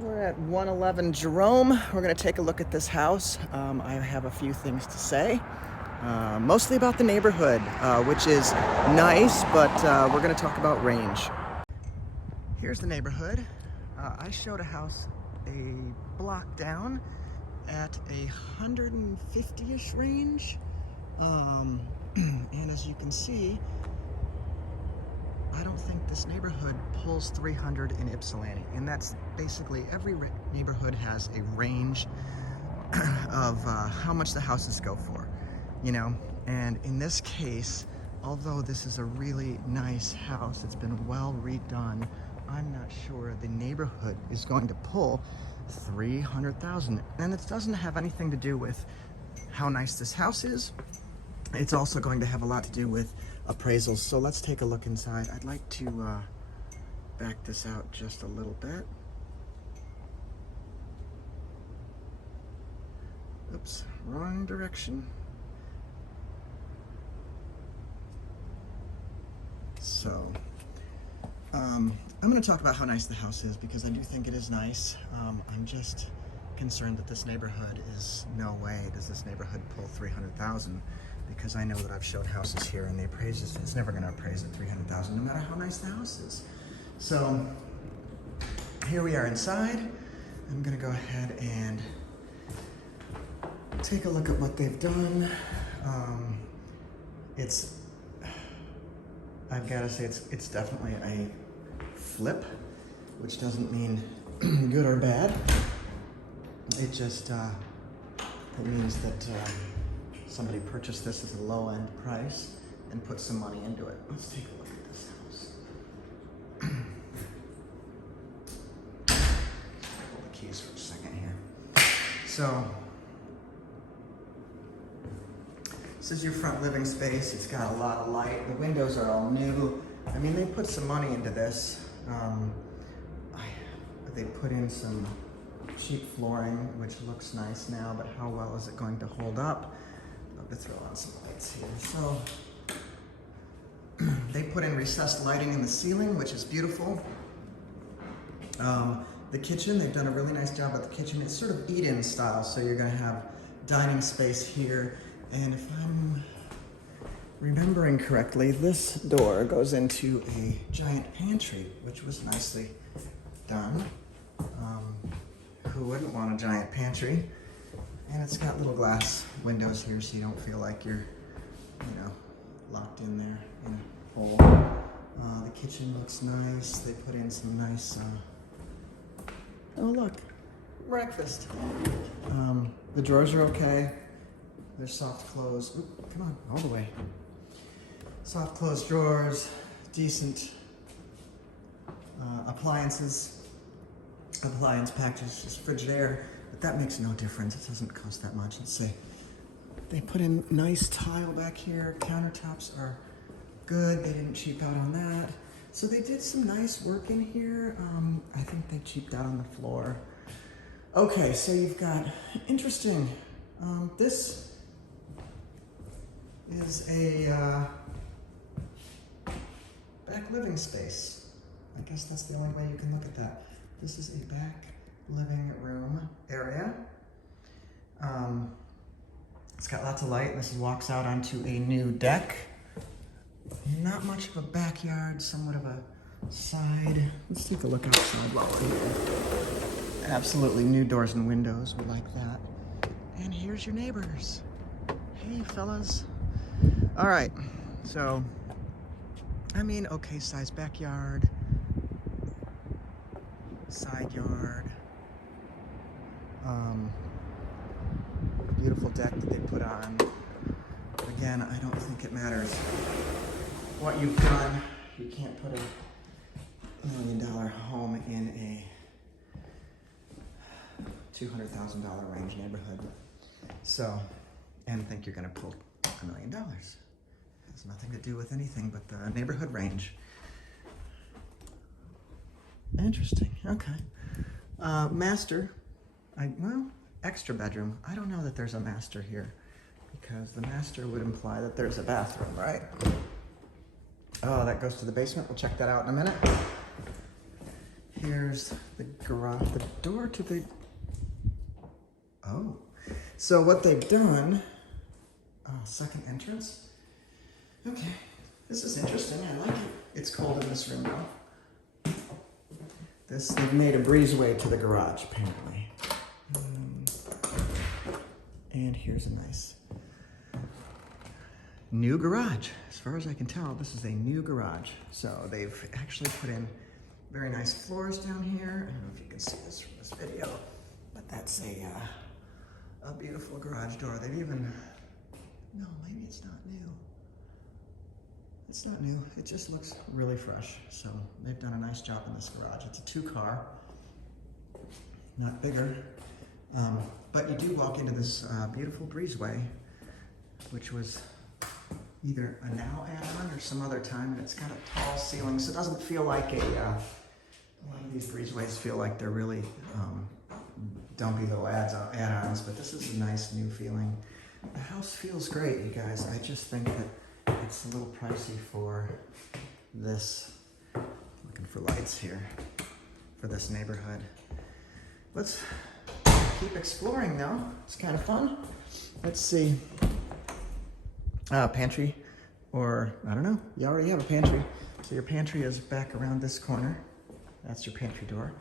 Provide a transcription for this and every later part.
We're at 111 Jerome. We're going to take a look at this house. I have a few things to say, mostly about the neighborhood, which is nice, but we're going to talk about range. Here's the neighborhood. I showed a house a block down at a 150-ish range, and as you can see, I don't think this neighborhood pulls 300 in Ypsilanti, and that's basically every neighborhood has a range of how much the houses go for, you know. And in this case, although this is a really nice house, it's been well redone, I'm not sure the neighborhood is going to pull 300,000. And it doesn't have anything to do with how nice this house is. It's also going to have a lot to do with appraisals. So let's take a look inside. I'd like to back this out just a little bit. Oops, wrong direction. So, I'm going to talk about how nice the house is because I do think it is nice. I'm just concerned that this neighborhood is no way does this neighborhood pull 300,000, because I know that I've showed houses here and the appraisers, it's never going to appraise at 300,000 no matter how nice the house is. So here we are inside. I'm going to go ahead and take a look at what they've done. I've got to say it's definitely a flip, which doesn't mean good or bad. It just it means that somebody purchased this as a low-end price and put some money into it. Let's take a look at this house. Pull the keys for a second here. So this is your front living space. It's got a lot of light. The windows are all new. I mean, they put some money into this. They put in some cheap flooring, which looks nice now, but how well is it going to hold up? I'd love to throw on some lights here. So they put in recessed lighting in the ceiling, which is beautiful. The kitchen, they've done a really nice job with the kitchen. It's sort of eat-in style, so you're going to have dining space here. And if I'm remembering correctly, this door goes into a giant pantry, which was nicely done. Who wouldn't want a giant pantry? And it's got little glass windows here, so you don't feel like you're, locked in there in a hole. The kitchen looks nice. They put in some nice, oh look, breakfast. The drawers are okay. They're soft close. Oop, come on, all the way. Soft close drawers, decent appliance packages, just Frigidaire, but that makes no difference. It doesn't cost that much. Let's see. They put in nice tile back here. Countertops are good. They didn't cheap out on that. So they did some nice work in here. I think they cheaped out on the floor. Okay, so you've got, interesting. This is a back living space. I guess that's the only way you can look at that. This is a back living room area. It's got lots of light. This walks out onto a new deck. Not much of a backyard, somewhat of a side. Let's take a look outside while we're here. Absolutely new doors and windows. We like that. And here's your neighbors. Hey, fellas. All right, so, I mean, okay size backyard, side yard, beautiful deck that they put on. Again, I don't think it matters what you've done. You can't put $1 million home in a $200,000 range neighborhood. So, and think you're gonna pull $1 million. Has nothing to do with anything but the neighborhood range. Interesting, okay. Master, extra bedroom. I don't know that there's a master here because the master would imply that there's a bathroom, right? Oh, that goes to the basement. We'll check that out in a minute. Here's the garage, the door to the, oh. So what they've done, second entrance. Okay, this is interesting, I like it. It's cold in this room now. They've made a breezeway to the garage, apparently. And here's a nice new garage. As far as I can tell, this is a new garage. So they've actually put in very nice floors down here. I don't know if you can see this from this video, but that's a beautiful garage door. They've even, no, maybe it's not new. It's not new, it just looks really fresh. So they've done a nice job in this garage. It's a 2-car, not bigger. But you do walk into this beautiful breezeway, which was either a now add-on or some other time, and it's got a tall ceiling, so it doesn't feel like a lot of these breezeways feel like they're really dumpy little add-ons, but this is a nice new feeling. The house feels great, you guys. I just think that it's a little pricey for this. Looking for lights here for this neighborhood. Let's keep exploring though. It's kind of fun. Let's see. Pantry, or I don't know. You already have a pantry. So your pantry is back around this corner. That's your pantry door.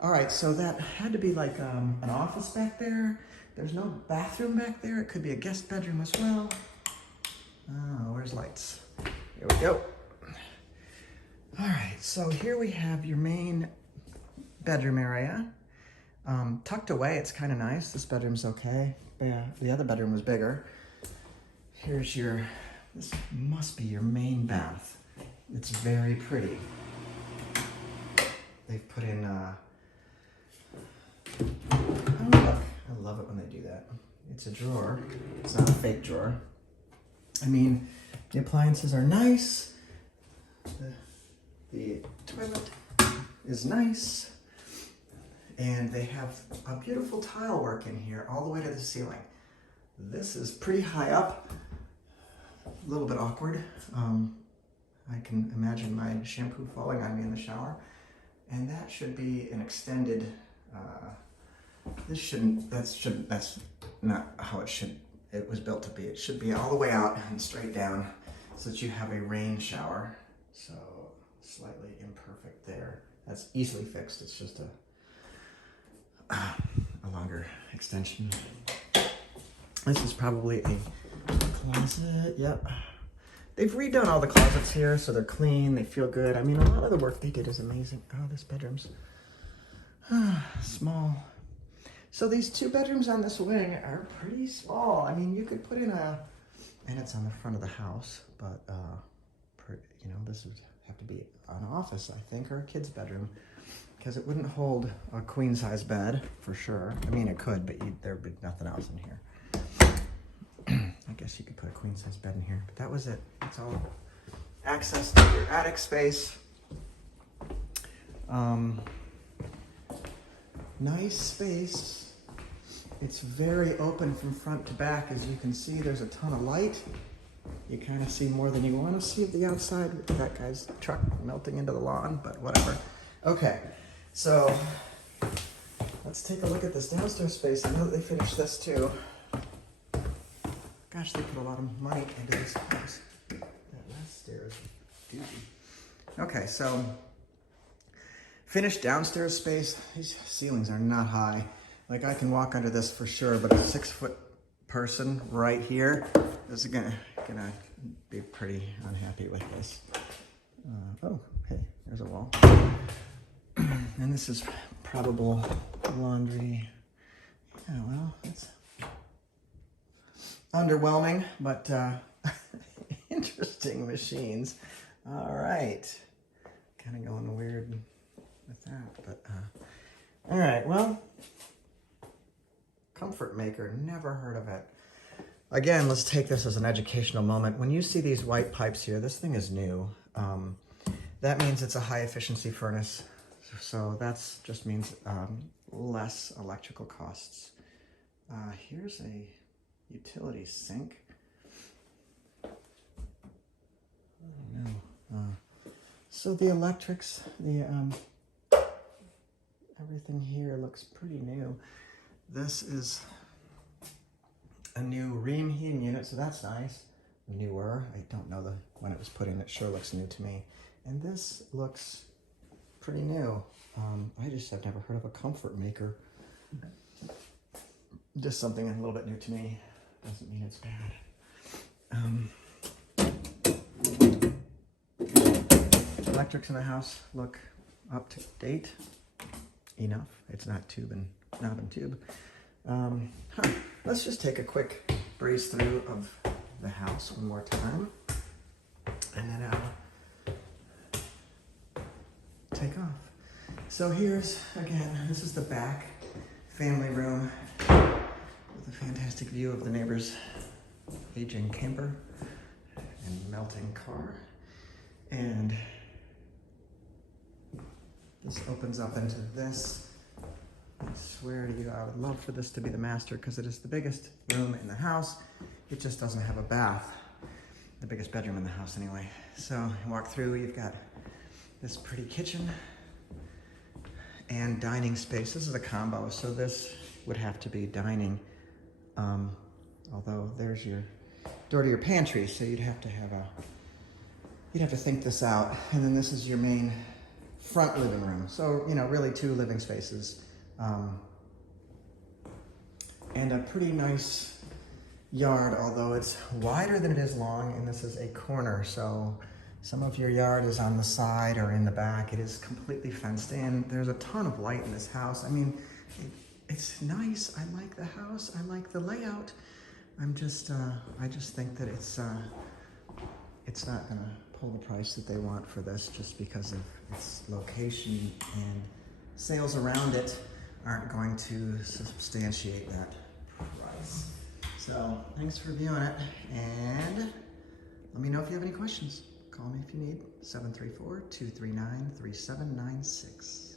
All right, so that had to be like an office back there. There's no bathroom back there. It could be a guest bedroom as well. Oh, where's lights? Here we go. All right, so here we have your main bedroom area. Tucked away, it's kind of nice. This bedroom's okay. Yeah, the other bedroom was bigger. Here's this must be your main bath. It's very pretty. They've put in, oh look, I love it when they do that. It's a drawer, it's not a fake drawer. I mean, the appliances are nice. The toilet is nice. And they have a beautiful tile work in here all the way to the ceiling. This is pretty high up, a little bit awkward. I can imagine my shampoo falling on me in the shower. And that should be an extended, that's not how it was built to be. It should be all the way out and straight down so that you have a rain shower. So slightly imperfect there. That's easily fixed. It's just a longer extension. This is probably a closet. Yep. They've redone all the closets here, so they're clean, they feel good. I mean, a lot of the work they did is amazing. Oh, this bedroom's small. So these 2 bedrooms on this wing are pretty small. I mean, you could put in and it's on the front of the house, but this would have to be an office, I think, or a kid's bedroom, because it wouldn't hold a queen size bed for sure. I mean, it could, but there would be nothing else in here. I guess you could put a queen size bed in here, but that was it. It's all access to your attic space. Nice space. It's very open from front to back. As you can see, there's a ton of light. You kind of see more than you want to see at the outside with that guy's truck melting into the lawn, but whatever. Okay, so let's take a look at this downstairs space. I know that they finished this too. Gosh, they put a lot of money into this house. That last stairs, doozy. Okay, so finished downstairs space. These ceilings are not high. Like, I can walk under this for sure, but a 6-foot person right here is gonna be pretty unhappy with this. Oh, hey, there's a wall. And this is probable laundry. Yeah, well, it's underwhelming, but interesting machines. All right, kind of going weird with that, but all right, well, Comfort Maker, never heard of it. Again, let's take this as an educational moment. When you see these white pipes here, this thing is new. That means it's a high efficiency furnace. So that just means less electrical costs. Here's a utility sink. Oh no. So the electrics, everything here looks pretty new. This is a new ream heating unit, so that's nice. Newer. I don't know when it was put in. It sure looks new to me. And this looks pretty new. I just have never heard of a comfort maker. Just something a little bit new to me. Doesn't mean it's bad. Electrics in the house look up to date enough. It's not tube and knob and tube. Let's just take a quick breeze through of the house one more time, and then I'll take off. So here's, again, this is the back family room with a fantastic view of the neighbor's aging camper and melting car. And this opens up into this. I swear to you, I would love for this to be the master because it is the biggest room in the house. It just doesn't have a bath. The biggest bedroom in the house anyway. So you walk through, you've got this pretty kitchen and dining space. This is a combo, so this would have to be dining. Although there's your door to your pantry, so you'd have to think this out. And then this is your main front living room. So, you know, really two living spaces. And a pretty nice yard, although it's wider than it is long, and this is a corner, so some of your yard is on the side or in the back. It is completely fenced in. There's a ton of light in this house. I mean, it's nice. I like the house. I like the layout. I just think that it's not gonna pull the price that they want for this just because of its location, and sales around it aren't going to substantiate that price. So thanks for viewing it, and let me know if you have any questions. Call me if you need, 734-239-3796.